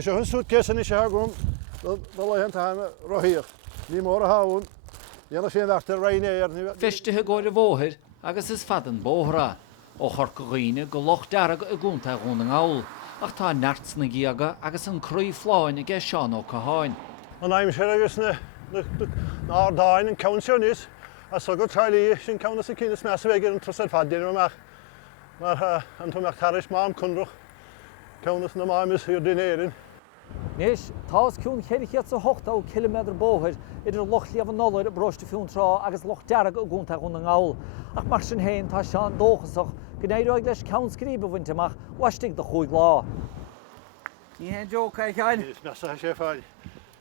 Se hun suitcase is hagum, wel hen ta rohir. Ní mór haun. Yana sé vachtar Ryanair ní. Festithe góir bhóthir agus is fadan bóthra ó chorcaghine go loch dearag a gúnta gún an áil ach tá nearts na giaga agus an cruí fláin a ggé seán ó caháin. An aim sé agus na ardáin an countionis a so go tráilí sin count sa cínas meas bheith an trosad fadin amach. Mar an tumach taris mám cundruch count na mám is hier dinéirin. Nes, tás cún chéirichéad sa 8 km bóthir idir loch leamh nóir a broiste fiún rá agus loch dearag a gúnta chun an áil. Ach mar sin héin tá seán dóchasach gnéireoid leis count scríbe bhainteach waistigh de chuig lá. Ní hen jóca cheáil. Is meas sé fáil.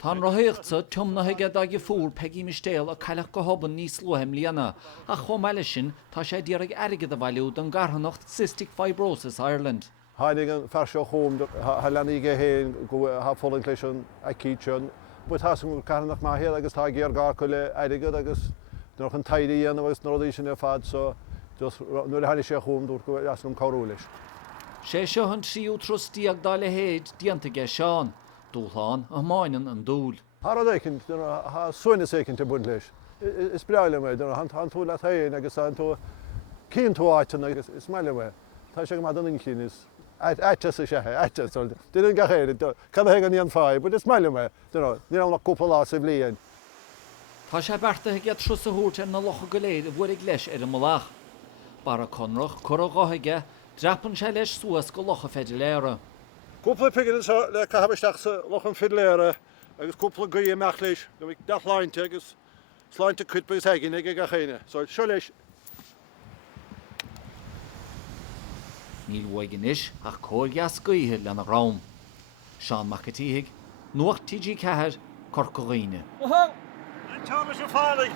Tá roiíochtsa tumnathaige ag fúr Peggy Mistéal a caileach go hoban níos luhem líana a chomeile sin tá sé díarag airgad a bhailiú don garthanacht Cystic Fibrosis Ireland. Heinigen farsio home halani ge hen go ha fallen clesion a kitchen but has karnach ma her agus ta ger garkule eidige agus noch an tidy and was nordition fad so just no hani sé home dur go asum karolis. Sé seo an tríú trostíag dáile héad dianta ge seán, dúlháin a máinan an dúl. Har dekin ha soine sekin te bundlis. Is braile me han to lat hein agus an to kin to aitan agus is meile me. Ta sé ma dan kin is Ætjas sé ætjas sol. Dyn ga héir, can hegan í an fai, but is meile me, ní an cúpla sa bblion. Tá sé bertathe ge trus a húirt na locha go léir a bhuaigh leis ar an mlach. Bara conrach chur a gáige, drapan sé leis suas go locha féidir léire. Cúpla pigin le cahabaisteach sa lochan fidléire agus cúpla gaí meach leis, go bhíh dachláinte agus sláinte cutpa is hegin ag ga chéine. So seo leis. Níl bhaigin is ach cóirgeas gaithe lena rám. Seán Macatíigh, nuacht TG Cahir, Corcaghine. Thomas a fálaí.